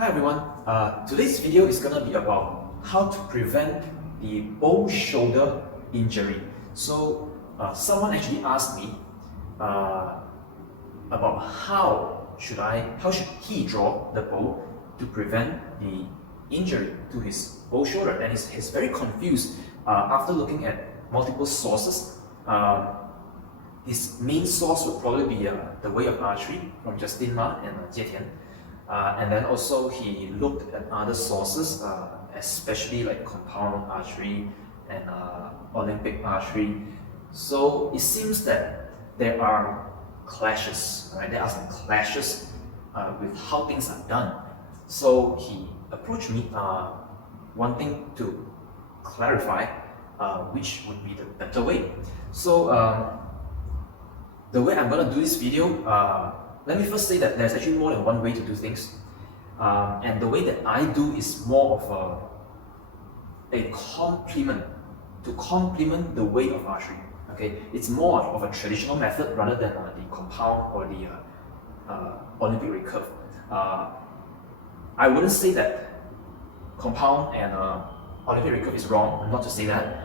Hi everyone, today's video is going to be about how to prevent the bow shoulder injury. So someone actually asked me about how should he draw the bow to prevent the injury to his bow shoulder, and he's very confused after looking at multiple sources. His main source would probably be The Way of Archery from Justin Ma and Jie Tian. And then also he looked at other sources, especially like compound archery and Olympic archery. So it seems that there are clashes, right? There are some clashes with how things are done. So he approached me wanting to clarify which would be the better way. So the way I'm going to do this video, let me first say that there's actually more than one way to do things. And the way that I do is more of a complement, to complement the way of archery. Okay, it's more of a traditional method rather than the compound or the Olympic recurve. I wouldn't say that compound and Olympic recurve is wrong, not to say that.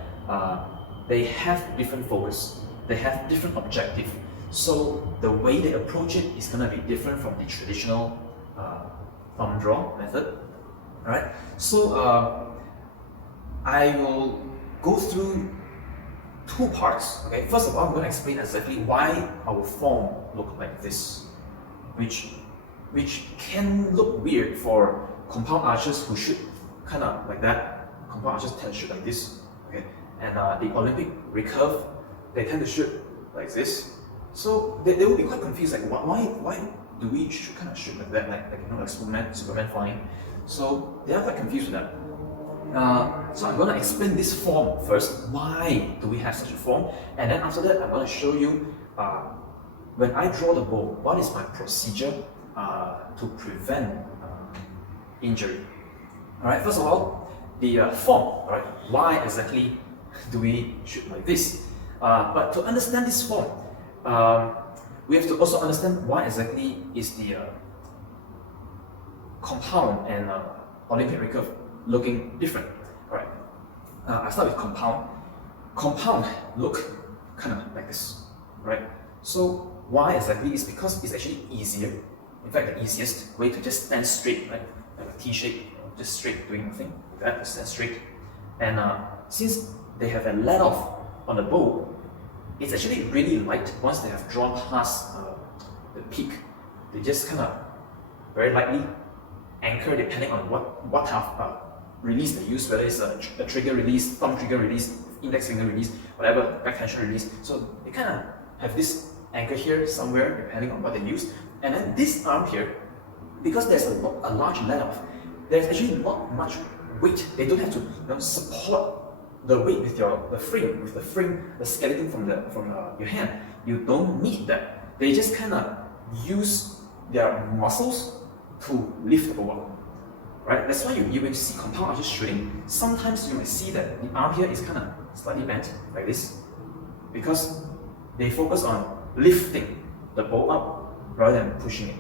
They have different focus, they have different objective. So the way they approach it is going to be different from the traditional thumb draw method. Alright, so I will go through two parts. Okay, first of all, I'm going to explain exactly why our form look like this, which can look weird for compound archers who shoot kind of like that. Compound archers tend to shoot like this. Okay, and the Olympic recurve, they tend to shoot like this. So they will be quite confused, like why do we kind of shoot like that, like Superman flying? So they are quite confused with that. So I'm going to explain this form first. Why do we have such a form? And then after that, I'm going to show you when I draw the bow, what is my procedure to prevent injury. All right. First of all, the form. All right. Why exactly do we shoot like this? But to understand this form, we have to also understand why exactly is the compound and Olympic recurve looking different. All right, I start with compound. Compound look kind of like this, right? So why exactly is because it's actually easier. In fact, the easiest way to just stand straight, right, like a T shape, just straight, doing nothing. That is stand straight. And since they have a let off on the bow, it's actually really light. Once they have drawn past the peak, they just kind of very lightly anchor depending on what type of release they use, whether it's a trigger release, thumb trigger release, index finger release, whatever, back tension release. So they kind of have this anchor here somewhere depending on what they use. And then this arm here, because there's a large let off, there's actually not much weight. They don't have to support the weight with the skeleton from your hand. You don't need that. They just kind of use their muscles to lift the bow up, right? That's why you when you see compound archers shooting, sometimes you might see that the arm here is kind of slightly bent like this, because they focus on lifting the bow up rather than pushing it.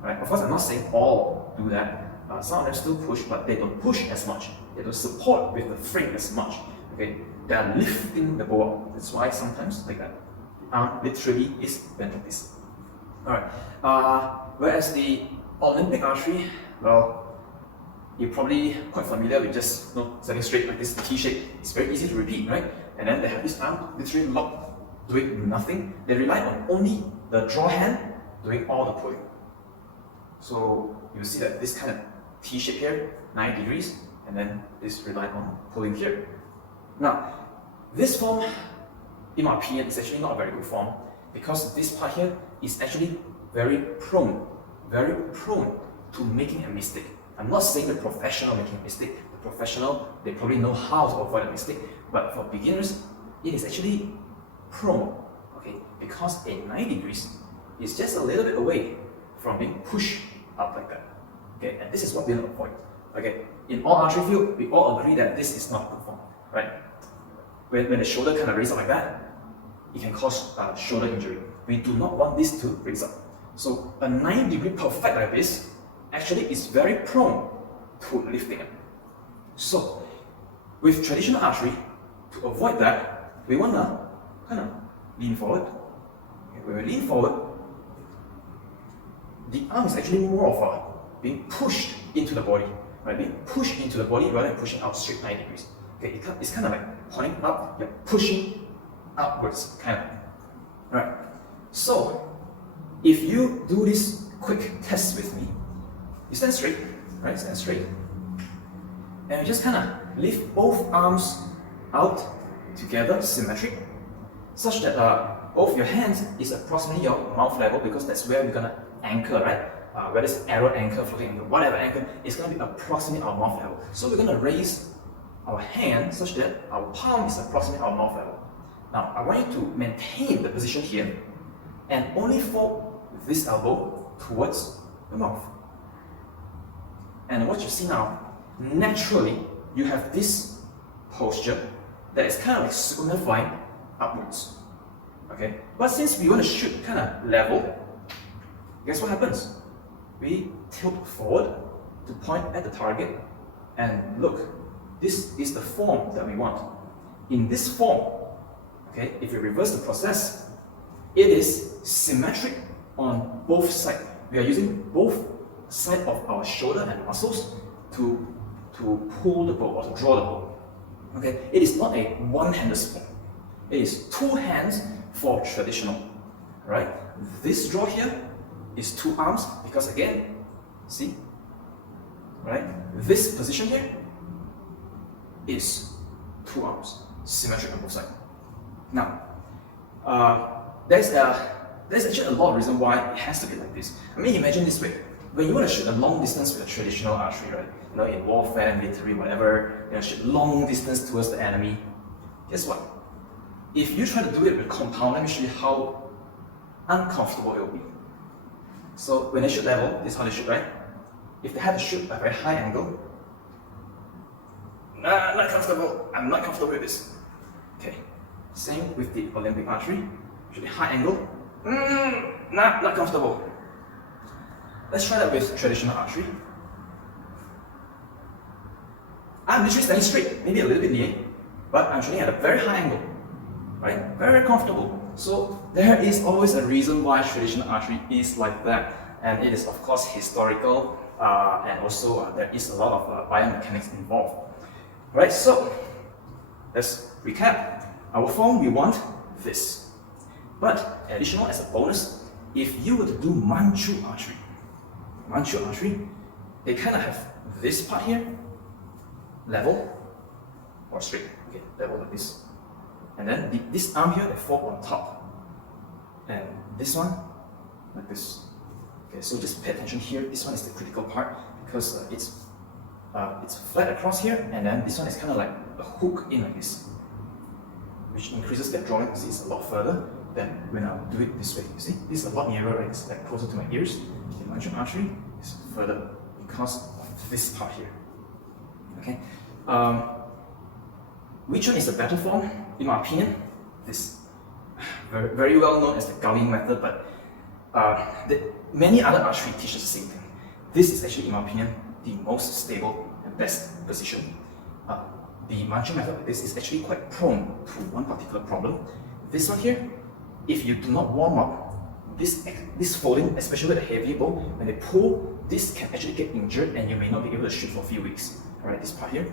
Right? Of course, I'm not saying all do that. Some of them still push, but they don't push as much. They don't support with the frame as much. Okay, they are lifting the bow up. That's why sometimes like that. The arm literally is bent like this. Alright. Whereas the Olympic archery, well, you're probably quite familiar with just standing straight like this, the T shape. It's very easy to repeat, right? And then they have this arm literally locked, doing nothing. They rely on only the draw hand doing all the pulling. So you see that this kind of T shape here, 9 degrees, and then this rely on pulling here. Now, this form, in my opinion, is actually not a very good form, because this part here is actually very prone to making a mistake. I'm not saying the professional making a mistake. The professional, they probably know how to avoid a mistake, but for beginners, it is actually prone, okay, because a 9 degrees is just a little bit away from being pushed up like that, okay, and this is what we want to avoid, okay. In all archery field, we all agree that this is not a good form, right? When the shoulder kind of raises up like that, it can cause shoulder injury. We do not want this to raise up. So a 9 degree perfect like this actually is very prone to lifting it. So, with traditional archery, to avoid that, we want to kind of lean forward. Okay, when we lean forward, the arm is actually more of a being pushed into the body, right? Being pushed into the body rather than pushing out straight 90 degrees. Okay, it's kind of like pointing up, you're pushing upwards, kind of. Right? So, if you do this quick test with me, you stand straight, right? Stand straight. And you just kind of lift both arms out together, symmetric, such that both your hands is approximately your mouth level, because that's where we're gonna anchor, right? Whether it's arrow anchor, floating anchor, whatever anchor, it's gonna be approximately our mouth level. So we're gonna raise our hand such that our palm is approximately our mouth level. Now, I want you to maintain the position here and only fold this elbow towards the mouth. And what you see now, naturally, you have this posture that is kind of like Superman flying upwards. Okay? But since we want to shoot kind of level, guess what happens? We tilt forward to point at the target, and look, this is the form that we want. In this form, okay, if we reverse the process, it is symmetric on both sides. We are using both sides of our shoulder and muscles to pull the bow or to draw the bow. Okay, it is not a one-handed sport. It is two hands for traditional. Right? This draw here is two arms because again, see, right? This position here is two arms, symmetric on both sides. Now, there's actually a lot of reason why it has to be like this. I mean, imagine this way: when you want to shoot a long distance with a traditional archery, right? You know, in warfare, military, whatever, you know, shoot long distance towards the enemy. Guess what? If you try to do it with compound, let me show you how uncomfortable it will be. So when they shoot level, this is how they shoot, right? If they have to shoot a very high angle, nah, not comfortable. I'm not comfortable with this. Okay. Same with the Olympic archery. Should be high angle. Nah, not comfortable. Let's try that with traditional archery. I'm literally standing straight, maybe a little bit near, but I'm shooting at a very high angle. Right? Very comfortable. So there is always a reason why traditional archery is like that, and it is of course historical, and also there is a lot of biomechanics involved. Right? So let's recap. Our form, we want this, but additional as a bonus, if you were to do Manchu archery, they kind of have this part here, level or straight. Okay, level like this. And then this arm here, they fall on top. And this one, like this. Okay, so just pay attention here. This one is the critical part because it's flat across here, and then this one is kind of like a hook in like this, which increases their drawing. See, it's a lot further than when I do it this way. You see, this is a lot nearer, right? It's like closer to my ears. In Manchu archery, it's further because of this part here. Okay. Which one is the better form? In my opinion, this very, very well known as the gowing method, but many other archery teach the same thing. This is actually, in my opinion, the most stable and best position. The Manchu method like this is actually quite prone to one particular problem. This one here, if you do not warm up, this folding, especially with a heavy bow, when they pull, this can actually get injured and you may not be able to shoot for a few weeks. Alright, this part here.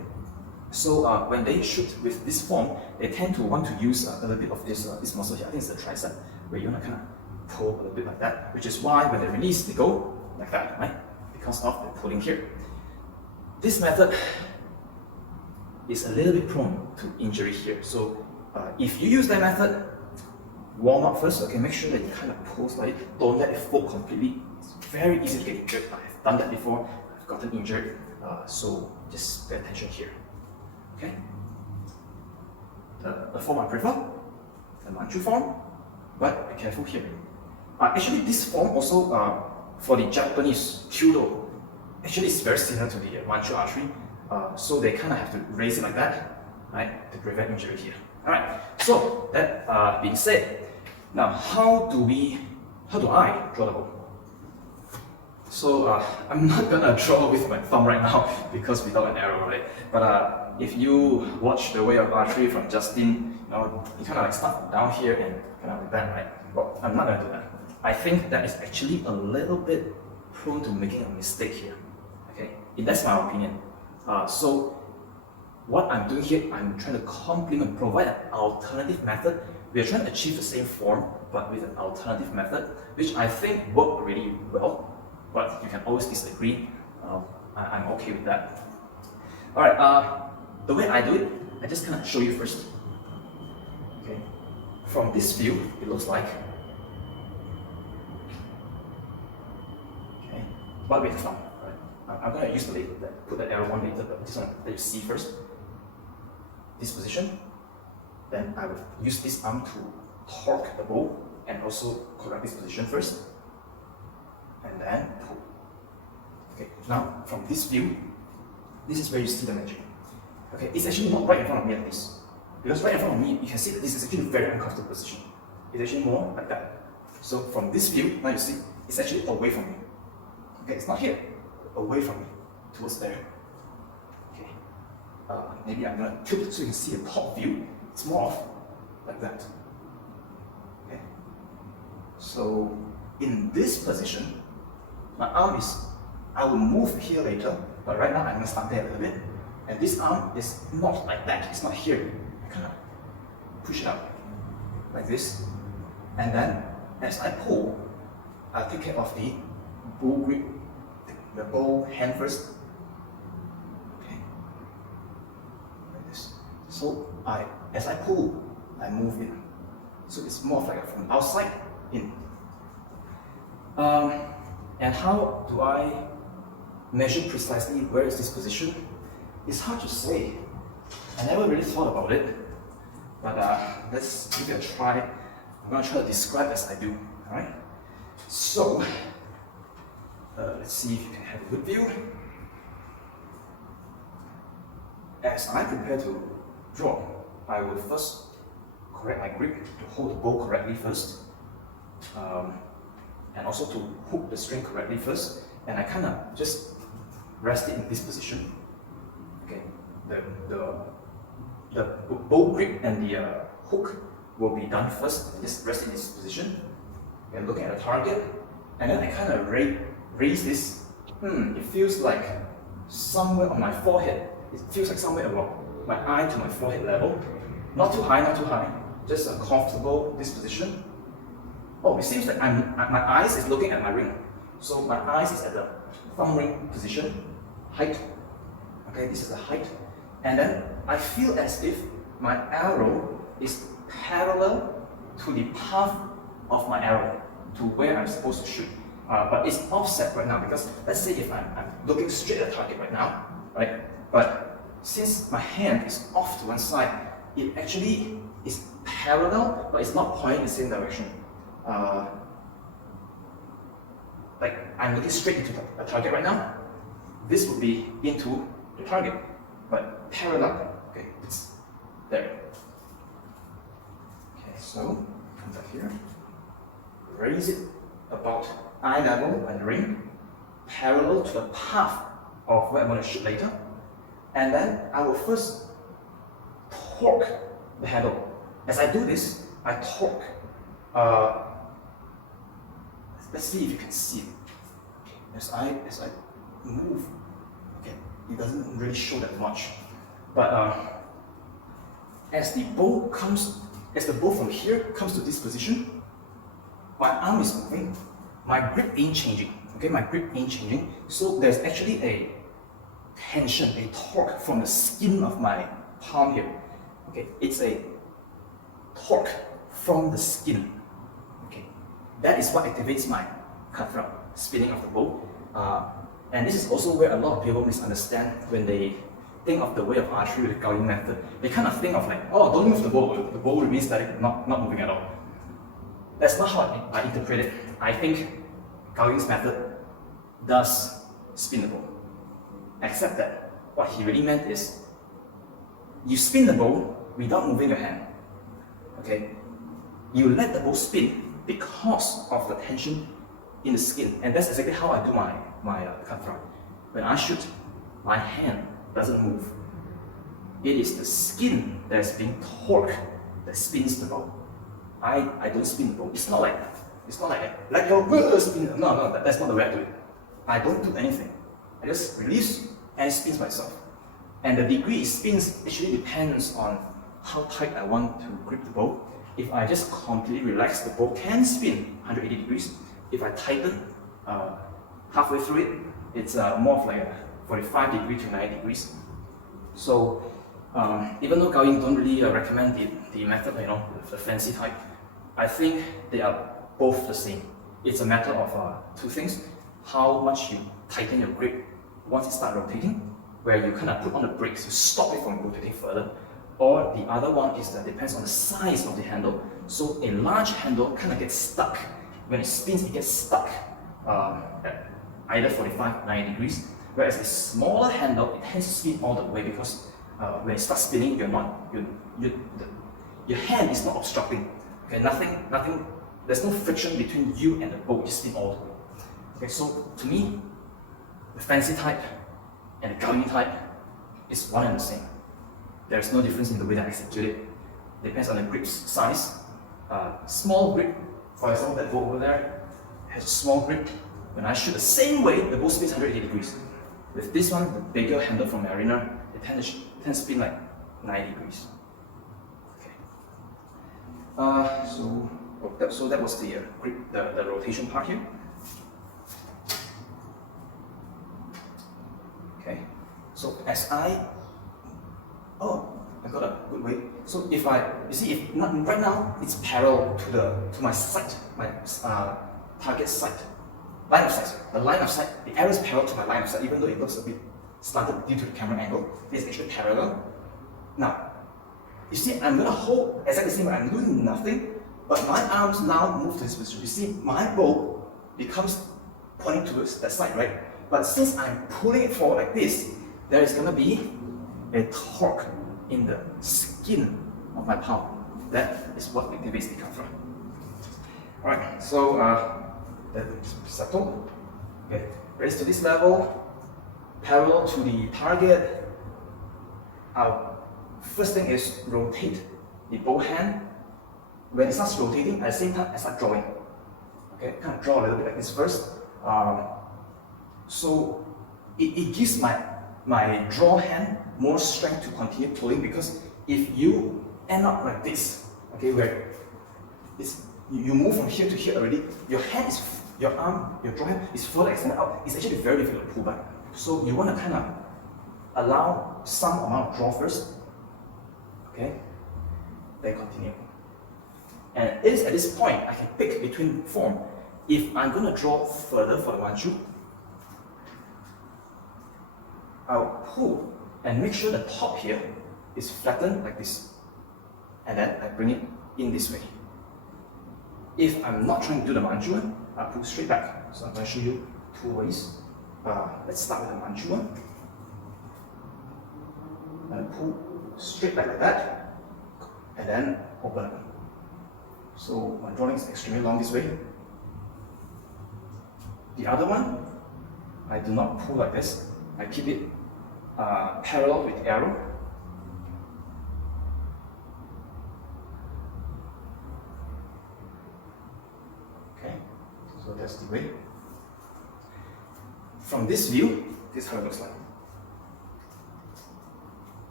So when they shoot with this form, they tend to want to use a little bit of this muscle here. I think it's the tricep, where you want to kind of pull a little bit like that, which is why when they release, they go like that, right? Because of the pulling here. This method is a little bit prone to injury here. So if you use that method, warm up first. Okay, make sure that you kind of pull slightly. Don't let it fold completely. It's very easy to get injured. I've done that before. I've gotten injured. So just pay attention here. Okay. The form I prefer, the Manchu form, but be careful here. Actually, this form also for the Japanese Kyudo, actually it's very similar to the Manchu archery. So they kind of have to raise it like that, right, to prevent injury here. All right. So that being said, now how do I draw the bow? So I'm not gonna draw with my thumb right now because without an arrow, right? But if you watch The Way of Archery from Justin, you know, he kind of like start down here and kind of like that, right? But I'm not gonna do that. I think that is actually a little bit prone to making a mistake here. Okay, that's my opinion. So what I'm doing here, I'm trying to complement, provide an alternative method. We are trying to achieve the same form, but with an alternative method, which I think worked really well. But you can always disagree. I'm okay with that. All right. The way I do it, I just kind of show you first. Okay. From this view, it looks like. Okay. But with thumb. Right. I'm gonna use put the arrow on later, but I just want to let you see first. This position. Then I will use this arm to torque the bow and also correct this position first. And then pull. Okay, now from this view, this is where you see the magic. Okay, it's actually not right in front of me like this. Because right in front of me, you can see that this is actually a very uncomfortable position. It's actually more like that. So from this view, now you see, it's actually away from me. Okay, it's not here, away from me, towards there. Okay, maybe I'm gonna tilt it so you can see the top view. It's more of like that. Okay, so in this position, my arm is, I will move here later, but right now I'm going to start there a little bit. And this arm is not like that, it's not here. I kind of push it out, like this. And then, as I pull, I'll take care of the bow grip, the bow hand first. Okay, like this. So as I pull, I move in. So it's more of like from outside in. And how do I measure precisely where is this position? It's hard to say. I never really thought about it. But let's give it a try. I'm going to try to describe as I do. Alright? So, let's see if you can have a good view. As I prepare to draw, I will first correct my grip to hold the bow correctly first. And also to hook the string correctly first, and I kind of just rest it in this position. Okay, the bow grip and the hook will be done first. Just rest in this position and looking at the target, and then I kind of raise this. It feels like somewhere on my forehead. It feels like somewhere about my eye to my forehead level. Not too high, not too high. Just a comfortable disposition. Oh, it seems that my eyes is looking at my ring. So my eyes is at the thumb ring position, height. Okay, this is the height. And then I feel as if my arrow is parallel to the path of my arrow, to where I'm supposed to shoot. But it's offset right now because let's say if I'm looking straight at the target right now, right? But since my hand is off to one side, it actually is parallel, but it's not pointing in the same direction. Like I'm looking straight into the target right now. This would be into the target, but parallel. Okay, it's there. Okay, so come back here. Raise it about eye level by the ring, parallel to the path of where I'm going to shoot later. And then I will first torque the handle. As I do this, I torque. Let's see if you can see it. As I move, okay, it doesn't really show that much. But as the bow from here comes to this position, my arm is moving. My grip ain't changing. Okay, my grip ain't changing. So there's actually a tension, a torque from the skin of my palm here. Okay, it's a torque from the skin. Okay, that is what activates my cutthroat, spinning of the bow. And this is also where a lot of people misunderstand when they think of the way of archery with Gaoying method. They kind of think of like, oh, don't move the bow remains static, not moving at all. That's not how I interpret it. I think Gaoying's method does spin the bow. Except that what he really meant is, you spin the bow without moving your hand. Okay? You let the bow spin because of the tension in the skin, and that's exactly how I do my cut throw. When I shoot, my hand doesn't move. It is the skin that is being torqued that spins the bow. I don't spin the bow. It's not like go spin. No, that's not the way I do it. I don't do anything. I just release and it spins myself. And the degree it spins actually depends on how tight I want to grip the bow. If I just completely relax, the bow can spin 180 degrees. If I tighten halfway through it, it's more of like a 45 degree to 90 degrees. So even though Gao Ying don't really recommend the method, the fancy type, I think they are both the same. It's a matter of two things: how much you tighten your grip once it starts rotating, where you kind of put on the brakes to stop it from rotating further. Or the other one is that depends on the size of the handle. So a large handle kind of gets stuck. When it spins, it gets stuck at either 45 or 90 degrees. Whereas a smaller handle, it tends to spin all the way because when it starts spinning, your hand is not obstructing. Okay, nothing. There's no friction between you and the bow. You spin all the way. Okay, so to me, the fancy type and the Gao Ying type is one and the same. There's no difference in the way that I execute it. Depends on the grip's size. Small grip, for example, that bow over there has a small grip. When I shoot the same way, the bow spins 180 degrees. With this one, the bigger handle from Mariner, it tends to spin like 90 degrees. Okay. So that was the grip, the rotation part here. Okay. So as I got a good way. So if right now it's parallel to my sight, my target sight, line of sight. The line of sight, the arrow is parallel to my line of sight, even though it looks a bit slanted due to the camera angle. It's actually parallel. Now, you see, I'm gonna hold exactly the same way. I'm doing nothing, but my arms now move to this position. You see, my bow becomes pointing towards that side, right? But since I'm pulling it forward like this, there is gonna be a torque in the skin of my palm. That is what activates the cut throw. Alright, so that's settled. Okay, raise to this level, parallel to the target. Our first thing is rotate the bow hand. When it starts rotating, at the same time I start drawing. Okay, kind of draw a little bit like this first. So it gives my draw hand more strength to continue pulling, because if you end up like this, okay, where you move from here to here already, your draw hand is further extended out. It's actually very difficult to pull back. So you want to kind of allow some amount of draw first, okay, then continue. And it is at this point I can pick between form. If I'm going to draw further for the Manchu, I'll pull and make sure the top here is flattened like this, and then I bring it in this way. If I'm not trying to do the Manchu one, I'll pull straight back. So I'm going to show you two ways. Let's start with the Manchu one. And pull straight back like that, and then open up. So my drawing is extremely long this way. The other one, I do not pull like this. I keep it parallel with the arrow. Okay, so that's the way. From this view, this is how it looks like.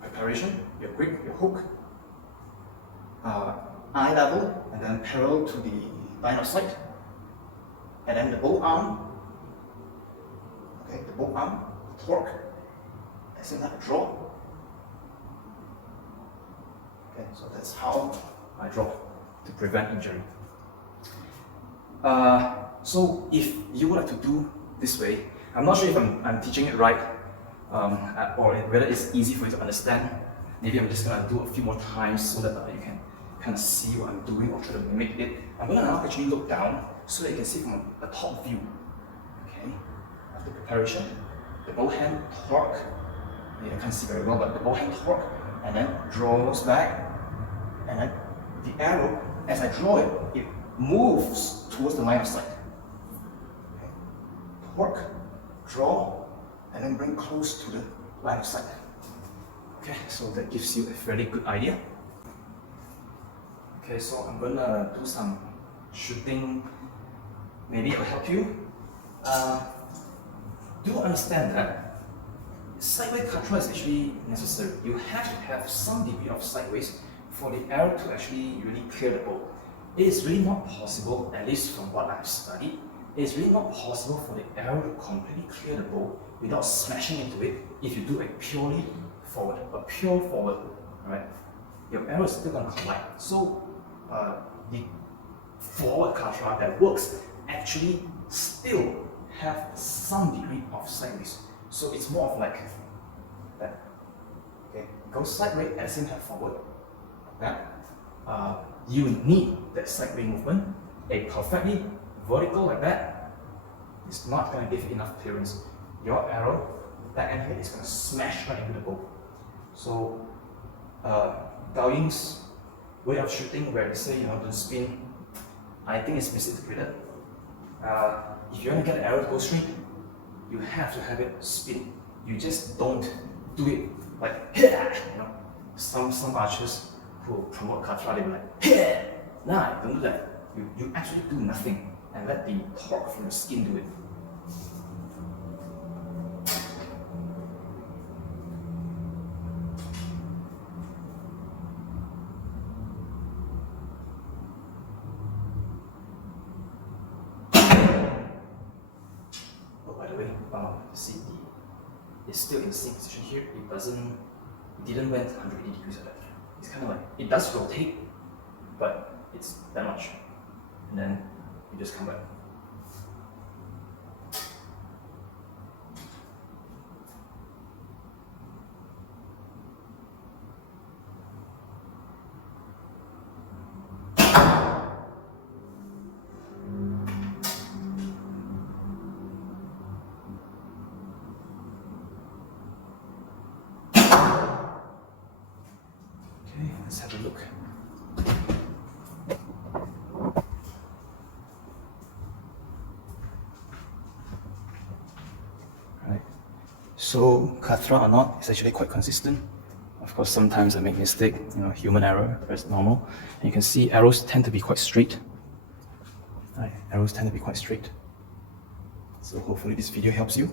Preparation, your grip, your hook, eye level, and then parallel to the line of sight, and then the bow arm. Okay, the bow arm, torque, and same time draw. Okay, so that's how I draw to prevent injury. So if you would like to do this way, I'm not sure if I'm teaching it right, or whether it's easy for you to understand. Maybe I'm just gonna do a few more times so that you can kind of see what I'm doing or try to mimic it. I'm gonna now actually look down so that you can see from a top view. Okay, after preparation, the bow hand torque. I can't see very well, but the bow hand torque, and then draws back, and then the arrow, as I draw it, it moves towards the line of sight. torque, draw, and then bring close to the line of sight. Okay, so that gives you a fairly good idea. Okay, so I'm gonna do some shooting. Maybe it'll help you. Do understand that sideways control is actually necessary. You have to have some degree of sideways for the arrow to actually really clear the bow. It is really not possible, at least from what I've studied, it is really not possible for the arrow to completely clear the bow without smashing into it if you do a purely forward, a pure forward, right? Your arrow is still going to collide. So the forward katra that works actually still have some degree of sideways. So it's more of like that. Okay, go sideways at the same time forward. That. You need that sideways movement. A perfectly vertical like that is not going to give you enough clearance. Your arrow, that end here, is going to smash right into the bow. So, Gao Ying's way of shooting, where they say don't spin, I think it's misinterpreted. If you want to get the arrow to go straight, you have to have it spin. You just don't do it like some archers who promote katra, they be like nah, don't do that. You actually do nothing and let the torque from the skin do it. See, it's still in the same position here. It didn't went 180 degrees like that. It's kind of like, it does rotate, but it's that much. And then you just come back. Let's have a look. Right. So katra or not, it's actually quite consistent. Of course, sometimes I make mistake, human error, that's normal. And you can see arrows tend to be quite straight. Right. Arrows tend to be quite straight. So hopefully this video helps you.